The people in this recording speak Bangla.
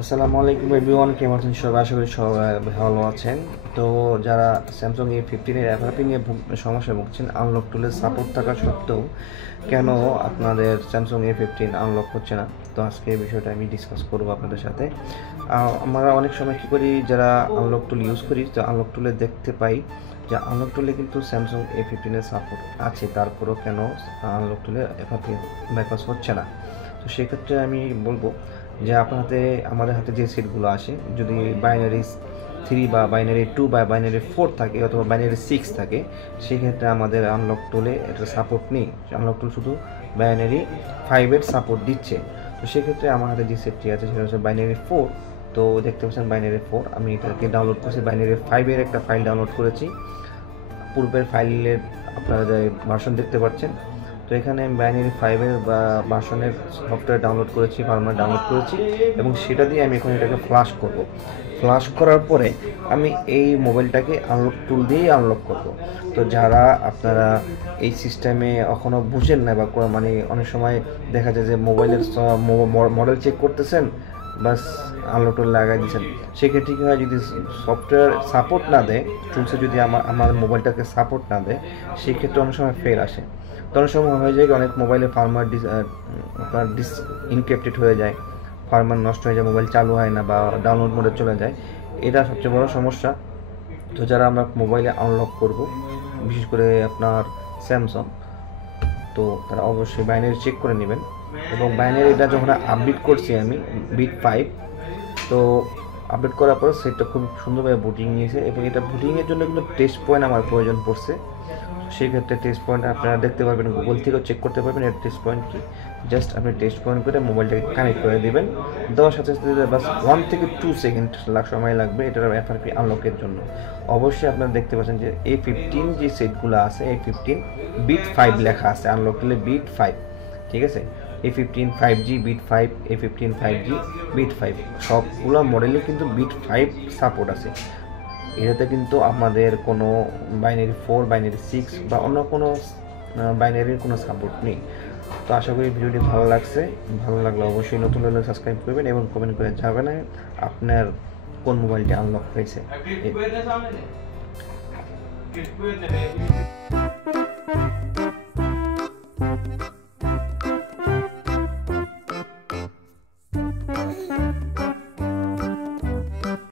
আসসালামু আলাইকুম এভরিওয়ান, কেমন আছেন সবাই? আশা করি সবাই ভালো আছেন। তো যারা স্যামসাং A15 এর এফআরপি নিয়ে সমস্যায় ভুগছেন, আনলক টুলের সাপোর্ট থাকা সত্ত্বেও কেন আপনাদের স্যামসাং A15 আনলক হচ্ছে না, তো আজকে এই বিষয়টা আমি ডিসকাস করবো আপনাদের সাথে। আমরা অনেক সময় কী করি, যারা আনলক টুল ইউজ করি, তো আনলক টুলে দেখতে পাই যে আনলক টুলে কিন্তু স্যামসাং A15 এর সাপোর্ট আছে, তারপরেও কেন আনলক টুলে এফআরপি বাইপাস হচ্ছে না। তো সেক্ষেত্রে আমি বলবো যে আপনার হাতে, আমাদের হাতে যে সেটগুলো আসে, যদি বাইনারি 3 বা বাইনারি 2 বা বাইনারি 4 থাকে অথবা বাইনারি 6 থাকে, সেক্ষেত্রে আমাদের আনলক টুলে এটা সাপোর্ট নেই। আনলক টুল শুধু বাইনারি 5-এর সাপোর্ট দিচ্ছে। তো সেক্ষেত্রে আমার হাতে যে সেটটি আছে সেটা হচ্ছে বাইনারি 4। তো দেখতে পাচ্ছেন বাইনারি 4, আমি এটাকে ডাউনলোড করেছি। বাইনারি 5-এর একটা ফাইল ডাউনলোড করেছি, পূর্বের ফাইলের আপনারা যে ভার্সন দেখতে পাচ্ছেন। তো এখানে আমি বাইনারি 5-এর বা ভার্সনের সফটওয়্যার ডাউনলোড করেছি, ফার্মার ডাউনলোড করেছি, এবং সেটা দিয়ে আমি এখন এটাকে ফ্লাশ করব। ফ্লাশ করার পরে আমি এই মোবাইলটাকে আনলক টুল দিয়েই আনলক করব। তো যারা আপনারা এই সিস্টেমে এখনও বুঝেন না, বা মানে অনেক সময় দেখা যায় যে মোবাইলের মডেল চেক করতেছেন, বাস আনলক টুল লাগাই দিচ্ছেন, সেক্ষেত্রে কী হয়, যদি সফটওয়্যার সাপোর্ট না দেয়, টুলসে যদি আমার মোবাইলটাকে সাপোর্ট না দেয়, সেক্ষেত্রে অনেক সময় ফেল আসে। তো অনেক সময় হয়ে যায় অনেক মোবাইলে ফার্মার আপনার ইনক্রিপ্টেড হয়ে যায়, ফার্মার নষ্ট হয়ে যায়, মোবাইল চালু হয় না বা ডাউনলোড মোডে চলে যায়। এটা সবচেয়ে বড় সমস্যা। তো যারা আমরা মোবাইলে আনলক করব, বিশেষ করে আপনার স্যামসাং, তো তারা অবশ্যই বাইনারি চেক করে নেবেন। এবং বাইনারিটা যখন আপডেট করছি আমি বিট 5, তো আপডেট করার পর সেটটা খুব সুন্দরভাবে বুটিং নিয়েছে, এবং এটা বুটিংয়ের জন্য কিন্তু টেস্ট পয়েন্ট আমার প্রয়োজন পড়ছে। সেই ক্ষেত্রে টেস্ট পয়েন্ট আপনারা দেখতে পারবেন, গুগল থেকেও চেক করতে পারবেন এর টেস্ট পয়েন্ট কি। জাস্ট আপনি টেস্ট পয়েন্ট করে মোবাইলটাকে কানেক্ট করে দেবেন, দেওয়ার সাথে সাথে বাস 1 থেকে 2 সেকেন্ড সময় লাগবে এটার এফআরপি আনলকের জন্য। অবশ্যই আপনারা দেখতে পাচ্ছেন যে A15 যে সেটগুলো আছে, A15 বিট 5 লেখা আছে, আনলক হলে বিট 5, ঠিক আছে। A15 5G bit 5, A15 5G bit 5, সবগুলো মডেলে কিন্তু বিট 5 সাপোর্ট আছে। এটাতে কিন্তু আমাদের কোনো বাইনারি 4, বাইনারি 6 বা অন্য কোনো বাইনারির কোনো সাপোর্ট নেই। তো আশা করি ভিডিওটি ভালো লাগছে। ভালো লাগলে অবশ্যই নতুন হলে সাবস্ক্রাইব করবেন এবং কমেন্ট করে জানাবেন আপনার কোন মোবাইলটি আনলক হয়েছে।